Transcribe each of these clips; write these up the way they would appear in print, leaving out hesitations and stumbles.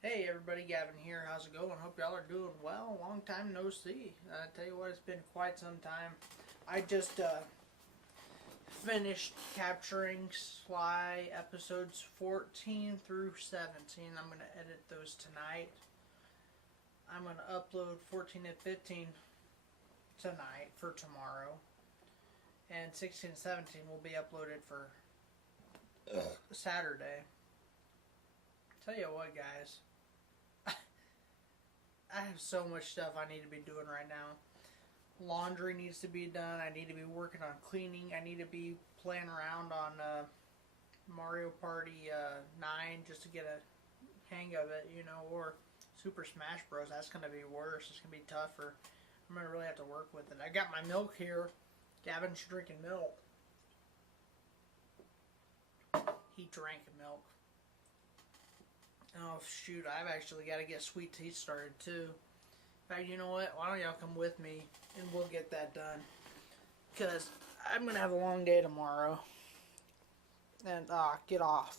Hey everybody, Gavin here. How's it going? Hope y'all are doing well. Long time no see. I tell you what, it's been quite some time. I just finished capturing Sly episodes 14 through 17. I'm going to edit those tonight. I'm going to upload 14 and 15 tonight for tomorrow. And 16 and 17 will be uploaded for Saturday. Tell you what, guys. I have so much stuff I need to be doing right now. Laundry needs to be done. I need to be working on cleaning. I need to be playing around on Mario Party 9 just to get a hang of it, or Super Smash Bros. That's going to be worse. It's going to be tougher. I'm going to really have to work with it. I got my milk here. Gavin's drinking milk. He drank milk. Oh shoot, I've actually got to get sweet tea started too. In fact, you know what? Why don't y'all come with me and we'll get that done? Because I'm going to have a long day tomorrow. And, get off.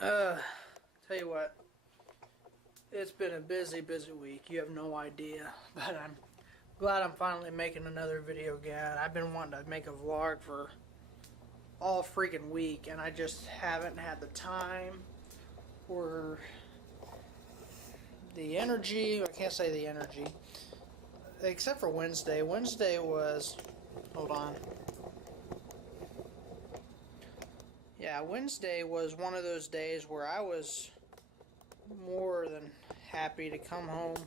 Tell you what. It's been a busy, busy week. You have no idea. But I'm glad I'm finally making another video again. I've been wanting to make a vlog for all freaking week. And I just haven't had the time or the energy. I can't say the energy, except for Wednesday. Wednesday was, hold on. Yeah, Wednesday was one of those days where I was more than happy to come home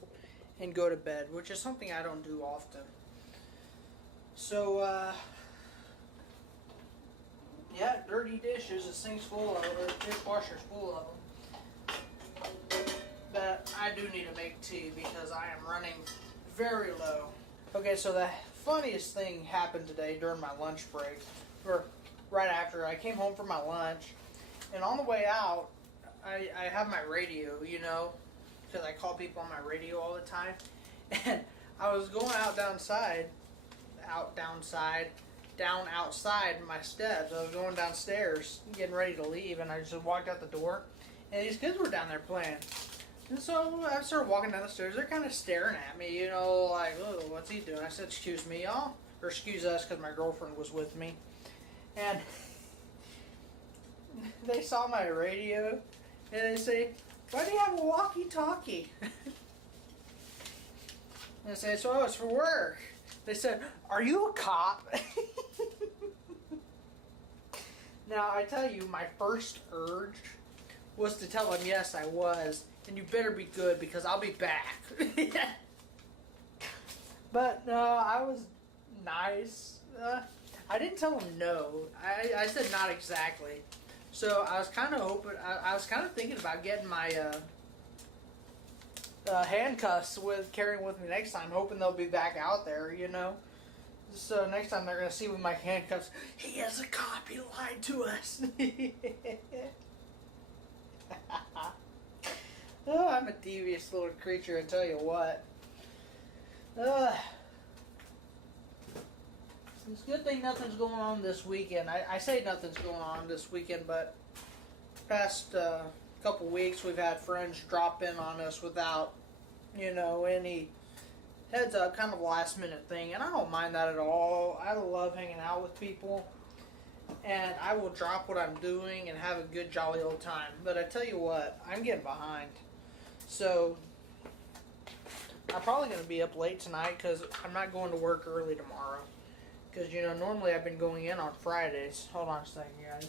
and go to bed, which is something I don't do often. So, yeah, dirty dishes, the sink's full of them, or the dishwasher's full of them. But I do need to make tea because I am running very low. Okay, so the funniest thing happened today during my lunch break, or right after I came home from my lunch, and on the way out, I have my radio, because I call people on my radio all the time, and I was going down outside my steps. I was going downstairs, getting ready to leave, and I just walked out the door, and these kids were down there playing. And so I started walking down the stairs. They're kind of staring at me, like, oh, what's he doing? I said, excuse me, y'all. Or excuse us, because my girlfriend was with me. And they saw my radio, and they say, why do you have a walkie-talkie? And I said, so it's for work. They said, are you a cop? Now, I tell you, my first urge was to tell them, yes, I was. And you better be good because I'll be back. But no, I was nice. I didn't tell them no. I said not exactly. So I was kind of hoping. I was kind of thinking about getting my handcuffs carrying with me next time, hoping they'll be back out there. So next time they're gonna see with my handcuffs. He is a cop. He lied to us. Oh, I'm a devious little creature, I tell you what. It's a good thing nothing's going on this weekend. I say nothing's going on this weekend, but past couple weeks we've had friends drop in on us without, any heads up, kind of last minute thing. And I don't mind that at all. I love hanging out with people. And I will drop what I'm doing and have a good jolly old time. But I tell you what, I'm getting behind. So, I'm probably going to be up late tonight because I'm not going to work early tomorrow. Because, normally I've been going in on Fridays. Hold on a second, guys.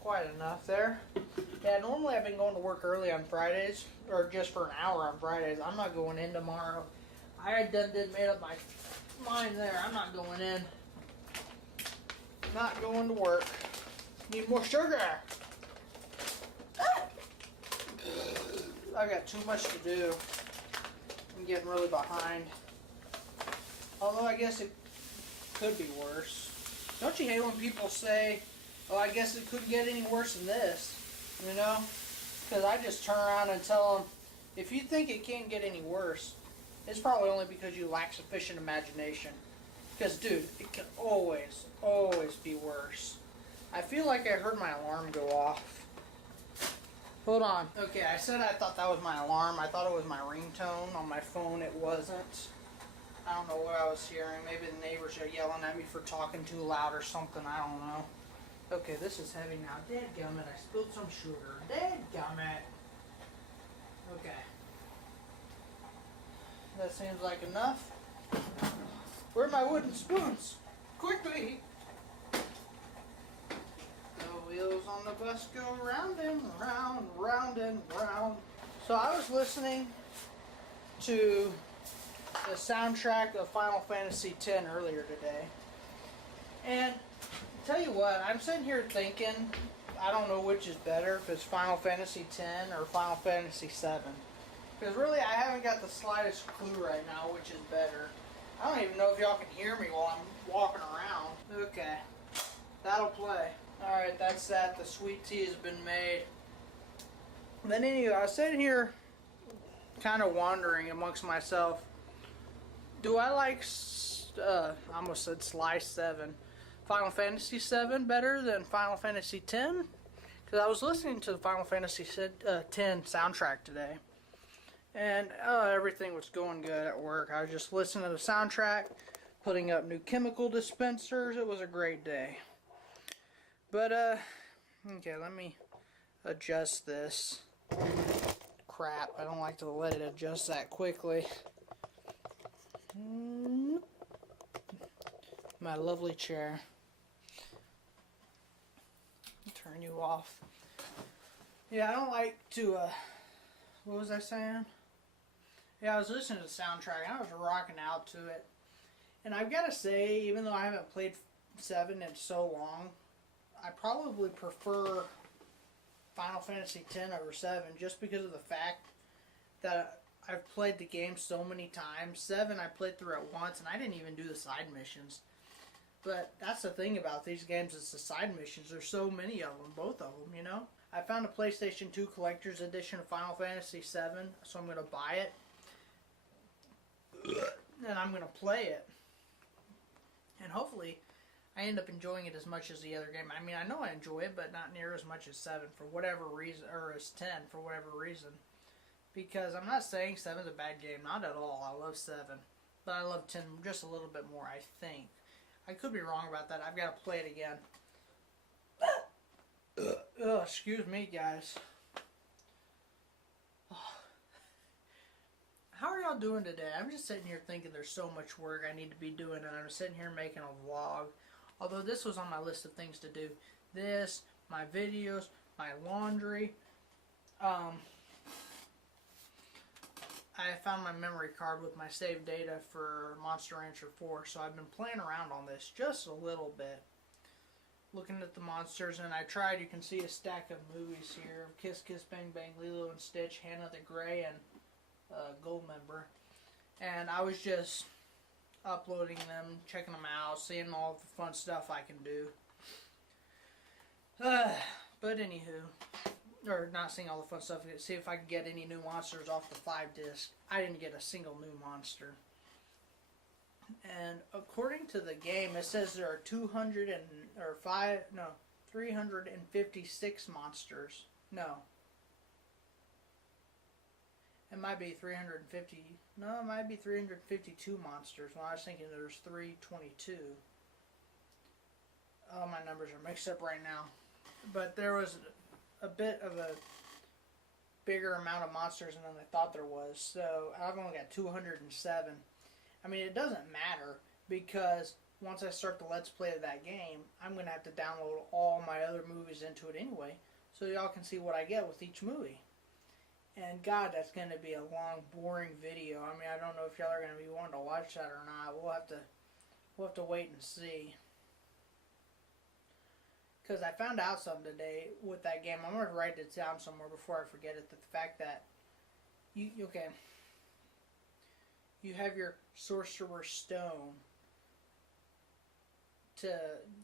Quiet enough there. Yeah, normally I've been going to work early on Fridays, or just for an hour on Fridays. I'm not going in tomorrow. I made up my mind there. I'm not going in. Not going to work. Need more sugar. I got too much to do. I'm getting really behind. Although I guess it could be worse. Don't you hate when people say, oh, I guess it couldn't get any worse than this? Because I just turn around and tell them, if you think it can't get any worse, it's probably only because you lack sufficient imagination. Because, dude, it can always, always be worse. I feel like I heard my alarm go off. Hold on. Okay, I said I thought that was my alarm. I thought it was my ringtone on my phone. It wasn't. I don't know what I was hearing. Maybe the neighbors are yelling at me for talking too loud or something. I don't know. Okay, this is heavy now. Dadgummit, I spilled some sugar. Dadgummit. Okay. That seems like enough. Where are my wooden spoons? Quickly! The wheels on the bus go round and round, round and round. So I was listening to the soundtrack of Final Fantasy X earlier today. And tell you what, I'm sitting here thinking, I don't know which is better, if it's Final Fantasy X or Final Fantasy VII. Because really, I haven't got the slightest clue right now which is better. I don't even know if y'all can hear me while I'm walking around. Okay, that'll play. Alright, that's that. The sweet tea has been made. Then anyway, I was sitting here kind of wondering amongst myself, do I like, I almost said Slice 7, Final Fantasy 7 better than Final Fantasy 10? Because I was listening to the Final Fantasy 10 soundtrack today. And everything was going good at work. I was just listening to the soundtrack, putting up new chemical dispensers. It was a great day. But, okay, let me adjust this. Crap, I don't like to let it adjust that quickly. My lovely chair. Turn you off. Yeah, I don't like to, what was I saying? Yeah, I was listening to the soundtrack and I was rocking out to it. And I've got to say, even though I haven't played 7 in so long, I probably prefer Final Fantasy X over 7 just because of the fact that I've played the game so many times. 7 I played through it once and I didn't even do the side missions. But that's the thing about these games, is the side missions. There's so many of them, both of them, you know? I found a PlayStation 2 Collector's Edition of Final Fantasy 7, so I'm going to buy it. And I'm going to play it. And hopefully I end up enjoying it as much as the other game. I mean, I know I enjoy it, but not near as much as 7 for whatever reason, or as 10 for whatever reason. Because I'm not saying 7's a bad game, not at all. I love 7. But I love 10 just a little bit more, I think. I could be wrong about that. I've got to play it again. Oh, excuse me, guys. How are y'all doing today? I'm just sitting here thinking there's so much work I need to be doing, and I'm sitting here making a vlog. Although this was on my list of things to do. This, my videos, my laundry. I found my memory card with my saved data for Monster Rancher 4, so I've been playing around on this just a little bit. Looking at the monsters, and I tried, you can see a stack of movies here. Kiss Kiss Bang Bang, Lilo and Stitch, Hannah the Grey, and Goldmember. And I was just uploading them, checking them out, seeing all the fun stuff I can do. But anywho, or not seeing all the fun stuff, see if I could get any new monsters off the 5-disc. I didn't get a single new monster. And according to the game, it says there are 356 monsters. No. It might be 350. No, it might be 352 monsters. Well, I was thinking there's 322. Oh, my numbers are mixed up right now. But there was a bit of a bigger amount of monsters than I thought there was. So I've only got 207. I mean, it doesn't matter, because once I start the Let's Play of that game, I'm going to have to download all my other movies into it anyway, so y'all can see what I get with each movie. And God, that's going to be a long, boring video. I mean, I don't know if y'all are going to be wanting to watch that or not. We'll have to wait and see. Because I found out something today with that game. I'm going to write it down somewhere before I forget it. That the fact that you have your Sorcerer's Stone to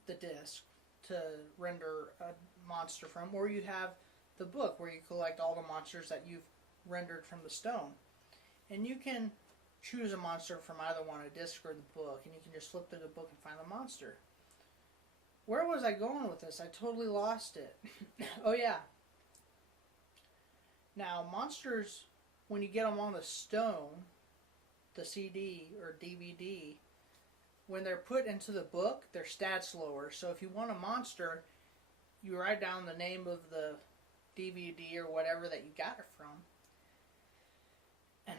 the disc to render a monster from, or you have the book where you collect all the monsters that you've rendered from the stone. And you can choose a monster from either one, a disc or the book, and you can just flip through the book and find the monster. Where was I going with this? I totally lost it. Oh yeah. Now, monsters, when you get them on the stone, the CD or DVD, when they're put into the book, their stats lower. So if you want a monster, you write down the name of the DVD or whatever that you got it from. And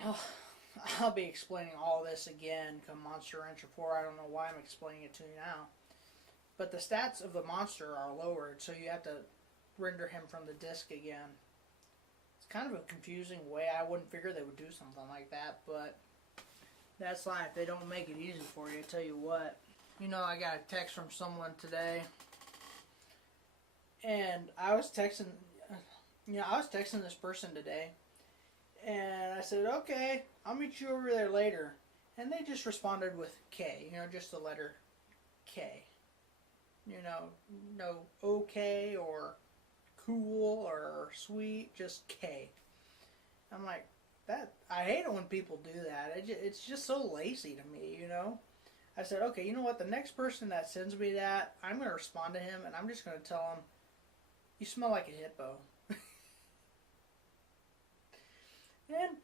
I'll be explaining all this again come Monster Rancher 4. I don't know why I'm explaining it to you now. But the stats of the monster are lowered, so you have to render him from the disc again. It's kind of a confusing way. I wouldn't figure they would do something like that, but that's life. They don't make it easy for you, I tell you what. You know, I got a text from someone today, and I was texting this person today, and I said, okay, I'll meet you over there later. And they just responded with K, you know, just the letter K. You know, no okay or cool or sweet, just K. I'm like, I hate it when people do that. It's just so lazy to me, you know. I said, okay, you know what? The next person that sends me that, I'm going to respond to him, and I'm just going to tell him, you smell like a hippo. And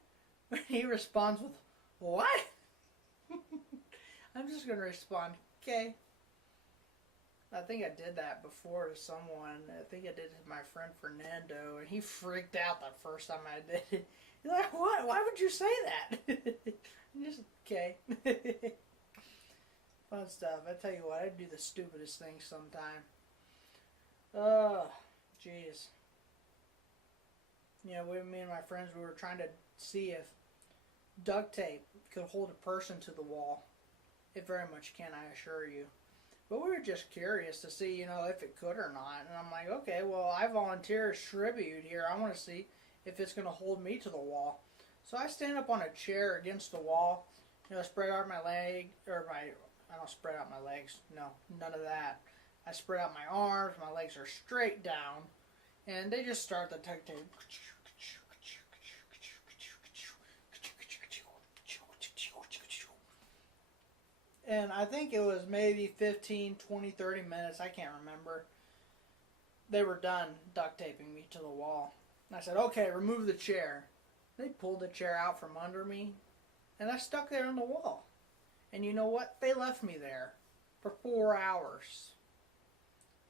when he responds with, what? I'm just going to respond, okay. I think I did that before to someone. I think I did it to my friend Fernando, and he freaked out the first time I did it. He's like, what? Why would you say that? Just, okay. Fun stuff. I tell you what, I do the stupidest things sometime. Oh, jeez. You know, me and my friends, we were trying to see if duct tape could hold a person to the wall. It very much can, I assure you. But we were just curious to see, you know, if it could or not. And I'm like, okay, well, I volunteer as tribute here. I want to see if it's going to hold me to the wall. So I stand up on a chair against the wall, you know, spread out my leg, I don't spread out my legs. No, none of that. I spread out my arms, my legs are straight down, and they just start the duct tape. And I think it was maybe 15, 20, 30 minutes, I can't remember. They were done duct taping me to the wall. And I said, okay, remove the chair. They pulled the chair out from under me, and I stuck there on the wall. And you know what? They left me there for 4 hours.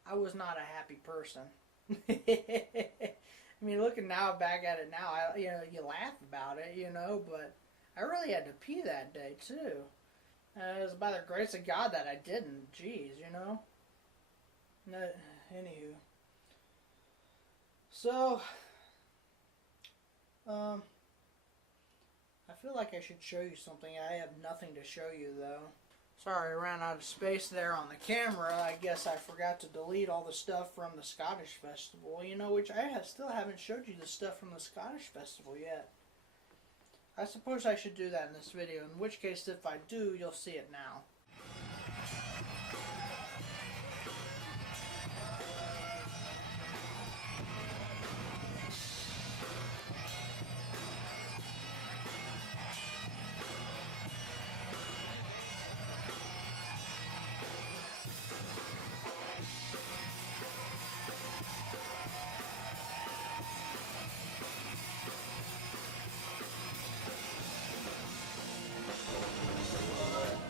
I was not a happy person. I mean, looking now back at it now, you laugh about it, you know, but I really had to pee that day, too. It was by the grace of God that I didn't. Jeez, you know. Anywho. So, I feel like I should show you something. I have nothing to show you, though. Sorry, I ran out of space there on the camera. I guess I forgot to delete all the stuff from the Scottish Festival, you know, which I still haven't showed you the stuff from the Scottish Festival yet. I suppose I should do that in this video, in which case, if I do, you'll see it now.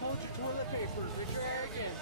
Hold your toilet paper, get your arrogance.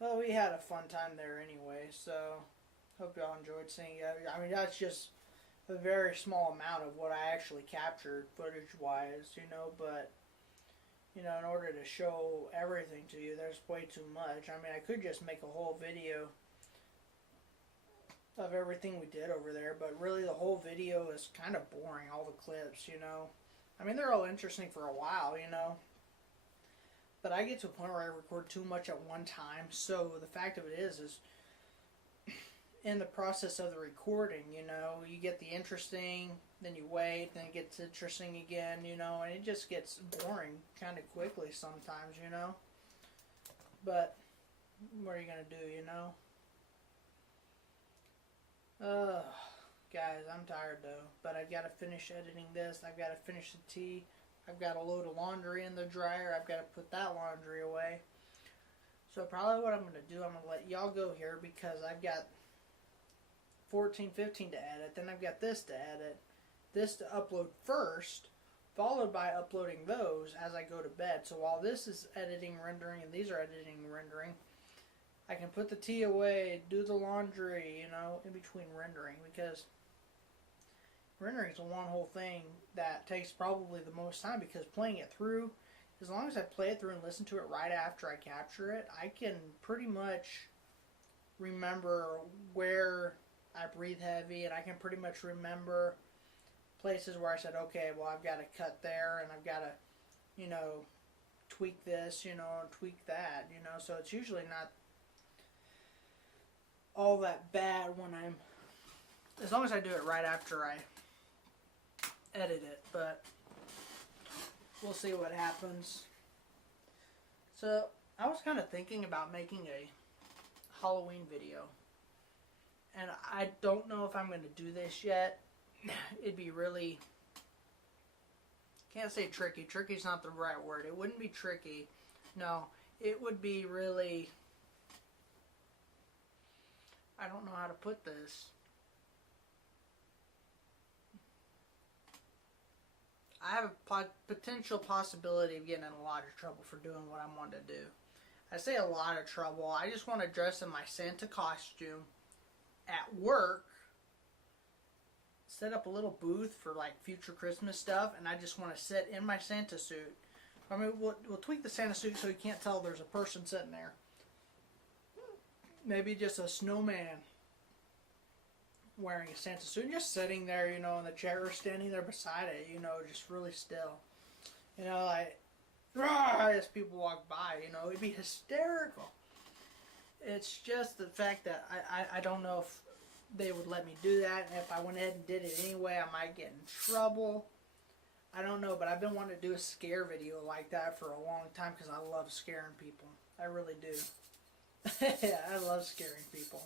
Well, we had a fun time there anyway, so hope y'all enjoyed seeing it. I mean, that's just a very small amount of what I actually captured footage-wise, you know, but, you know, in order to show everything to you, there's way too much. I mean, I could just make a whole video of everything we did over there, but really the whole video is kind of boring, all the clips, you know. I mean, they're all interesting for a while, you know. But I get to a point where I record too much at one time. So the fact of it is in the process of the recording, you know, you get the interesting, then you wait, then it gets interesting again, you know, and it just gets boring kind of quickly sometimes, you know. But what are you gonna do, you know? Guys, I'm tired though. But I've got to finish editing this. I've got to finish the tea. I've got a load of laundry in the dryer. I've got to put that laundry away. So probably what I'm going to do, I'm going to let y'all go here because I've got 14, 15 to edit. Then I've got this to edit. This to upload first, followed by uploading those as I go to bed. So while this is editing, rendering, and these are editing, rendering, I can put the tea away, do the laundry, you know, in between rendering, because rendering is one whole thing that takes probably the most time, because playing it through, as long as I play it through and listen to it right after I capture it, I can pretty much remember where I breathe heavy, and I can pretty much remember places where I said, okay, well, I've got to cut there, and I've got to, you know, tweak this, you know, and tweak that, you know, so it's usually not all that bad when I'm, as long as I do it right after I edit it, but we'll see what happens. So I was kind of thinking about making a Halloween video, and I don't know if I'm going to do this yet. It'd be really, can't say tricky. Tricky's not the right word. It wouldn't be tricky. No, it would be really, I don't know how to put this. I have a potential possibility of getting in a lot of trouble for doing what I want to do. I say a lot of trouble. I just want to dress in my Santa costume at work, set up a little booth for like future Christmas stuff, and I just want to sit in my Santa suit. I mean, we'll tweak the Santa suit so you can't tell there's a person sitting there. Maybe just a snowman wearing a Santa suit and just sitting there, you know, in the chair or standing there beside it, you know, just really still. You know, like, rah, as people walk by, you know, it'd be hysterical. It's just the fact that I don't know if they would let me do that, and if I went ahead and did it anyway, I might get in trouble. I don't know, but I've been wanting to do a scare video like that for a long time because I love scaring people. I really do. Yeah, I love scaring people.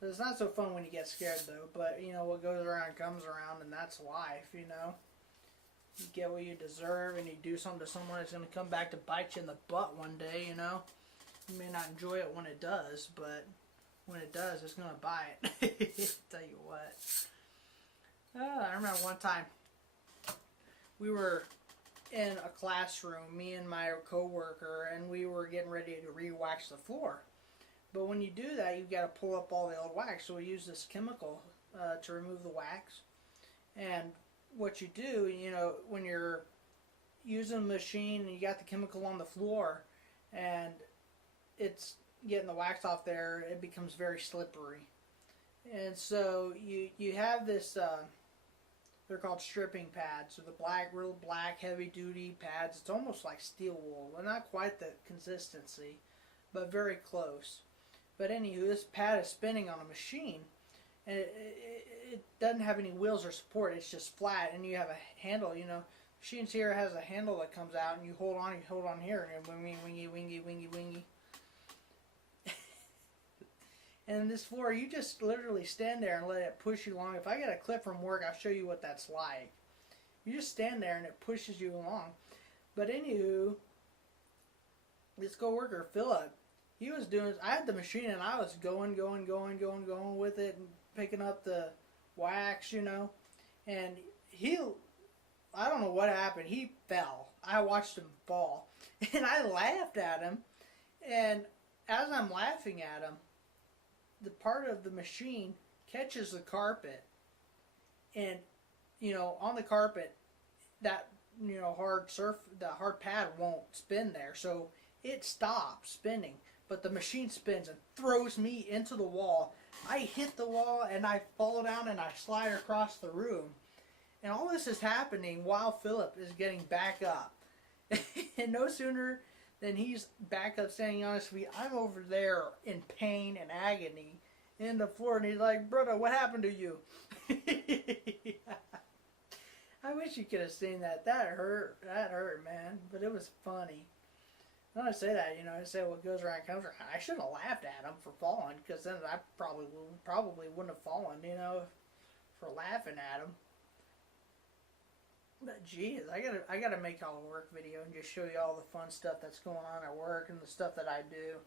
It's not so fun when you get scared, though, but, you know, what goes around comes around, and that's life, you know. You get what you deserve, and you do something to someone that's going to come back to bite you in the butt one day, you know. You may not enjoy it when it does, but when it does, it's going to bite. Tell you what. I remember one time, we were in a classroom, me and my coworker, and we were getting ready to re-wax the floor. But when you do that, you've got to pull up all the old wax. So we use this chemical to remove the wax. And what you do, you know, when you're using a machine and you got the chemical on the floor and it's getting the wax off there, it becomes very slippery. And so you have this, they're called stripping pads. So the black, real black, heavy-duty pads. It's almost like steel wool. Well, not quite the consistency, but very close. But anywho, this pad is spinning on a machine, and it doesn't have any wheels or support. It's just flat, and you have a handle. You know, machines here has a handle that comes out, and you hold on here, and wingy, wingy, wingy, wingy, wingy. And this floor, you just literally stand there and let it push you along. If I get a clip from work, I'll show you what that's like. You just stand there, and it pushes you along. But anywho, this coworker, Philip, he was doing, I had the machine and I was going with it and picking up the wax, you know. And I don't know what happened. He fell. I watched him fall. And I laughed at him. And as I'm laughing at him, the part of the machine catches the carpet. And, you know, on the carpet, that, you know, the hard pad won't spin there. So it stops spinning. But the machine spins and throws me into the wall. I hit the wall and I fall down and I slide across the room. And all this is happening while Philip is getting back up. And no sooner than he's back up standing on his feet, I'm over there in pain and agony in the floor. And he's like, brother, what happened to you? I wish you could have seen that. That hurt. That hurt, man. But it was funny. When I say that, I say what goes around comes around. I should have laughed at him for falling, because then I probably wouldn't have fallen, for laughing at him. But geez, I gotta make y'all a work video and just show you all the fun stuff that's going on at work and the stuff that I do.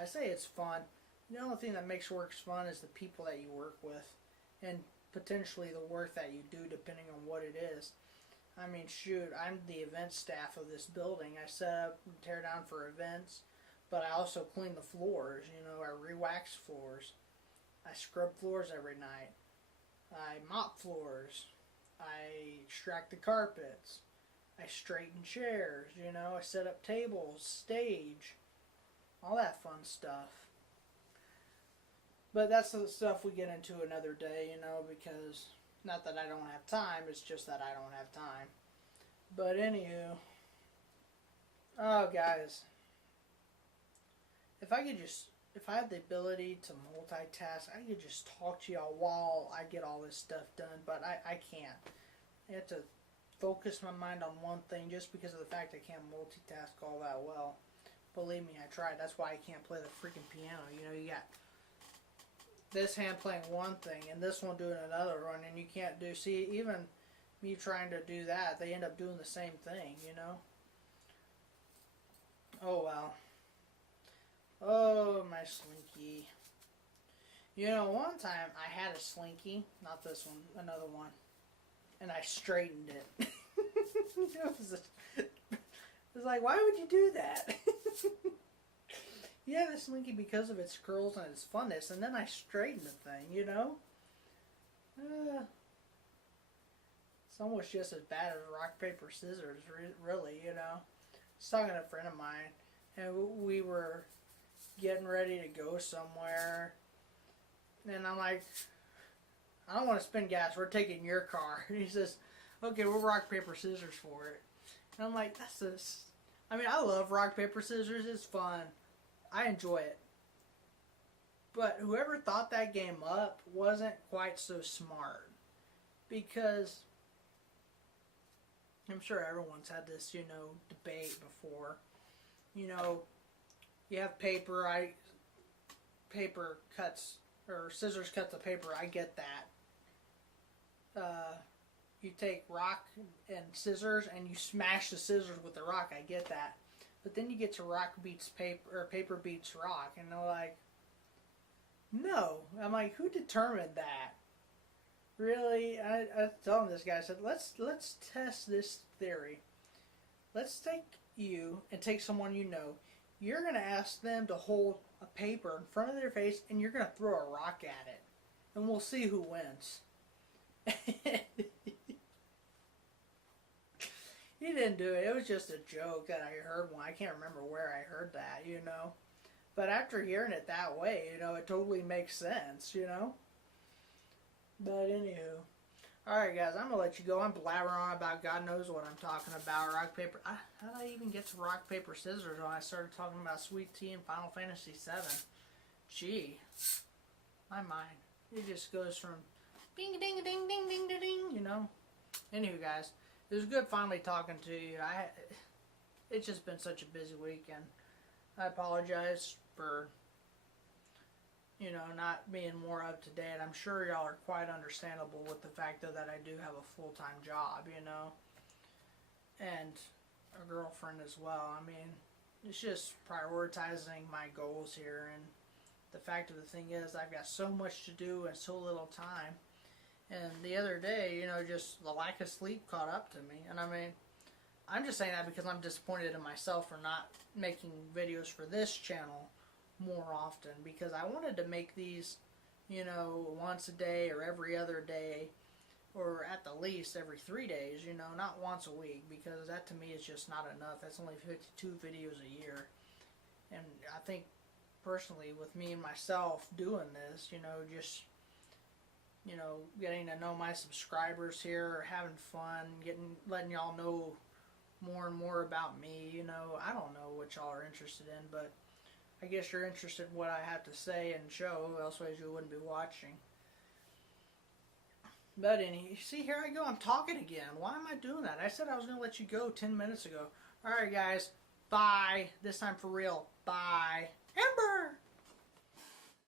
I say it's fun. The only thing that makes work fun is the people that you work with, and potentially the work that you do, depending on what it is. I mean, shoot, I'm the event staff of this building. I set up and tear down for events, but I also clean the floors. I re-wax floors. I scrub floors every night. I mop floors. I extract the carpets. I straighten chairs. I set up tables, stage, all that fun stuff. But that's the stuff we get into another day, because not that I don't have time, it's just that I don't have time. But anywho, oh guys, if I had the ability to multitask, I could just talk to y'all while I get all this stuff done, but I can't. I have to focus my mind on one thing just because of the fact I can't multitask all that well. Believe me, I tried. That's why I can't play the freaking piano. You got this hand playing one thing and this one doing another one, and you can't do, see, even me trying to do that, they end up doing the same thing, Oh well. Oh, my Slinky. One time I had a Slinky, not this one, another one, and I straightened it. It was like, why would you do that? Yeah, the Slinky because of its curls and its funness, and then I straightened the thing, It's almost just as bad as rock, paper, scissors, really, I was talking to a friend of mine, and we were getting ready to go somewhere, and I'm like, I don't want to spend gas, we're taking your car. And he says, okay, we'll rock, paper, scissors for it. And I'm like, I love rock, paper, scissors, it's fun. I enjoy it. But whoever thought that game up wasn't quite so smart. Because I'm sure everyone's had this, debate before. You have paper, paper cuts, or scissors cut the paper, I get that. You take rock and scissors and you smash the scissors with the rock, I get that. But then you get to rock beats paper, or paper beats rock, and they're like, no. I'm like, who determined that? Really? I was telling this guy, I said, let's test this theory. Let's take you and take someone you're going to ask them to hold a paper in front of their face, and you're going to throw a rock at it. And we'll see who wins. He didn't do it. It was just a joke that I heard one. I can't remember where I heard that, But after hearing it that way, it totally makes sense, But anywho. Alright guys, I'm going to let you go. I'm blabbering on about God knows what I'm talking about. Rock, paper. How did I even get to rock, paper, scissors when I started talking about Sweet Tea and Final Fantasy VII? Gee. My mind. It just goes from ding ding ding ding ding ding ding, Anywho guys, it was good finally talking to you. It's just been such a busy weekend. I apologize for not being more up to date. I'm sure y'all are quite understandable with the fact that I do have a full-time job, and a girlfriend as well. I mean, it's just prioritizing my goals here, and the fact of the thing is I've got so much to do and so little time. And the other day, just the lack of sleep caught up to me. And I mean, I'm just saying that because I'm disappointed in myself for not making videos for this channel more often, because I wanted to make these, once a day or every other day, or at the least every 3 days, not once a week, because that to me is just not enough. That's only 52 videos a year. And I think personally with me and myself doing this, just you know, getting to know my subscribers here, having fun, letting y'all know more and more about me. You know, I don't know what y'all are interested in, but I guess you're interested in what I have to say and show, otherwise you wouldn't be watching. But see, here I go. I'm talking again. Why am I doing that? I said I was going to let you go 10 minutes ago. All right, guys. Bye. This time for real. Bye. Amber!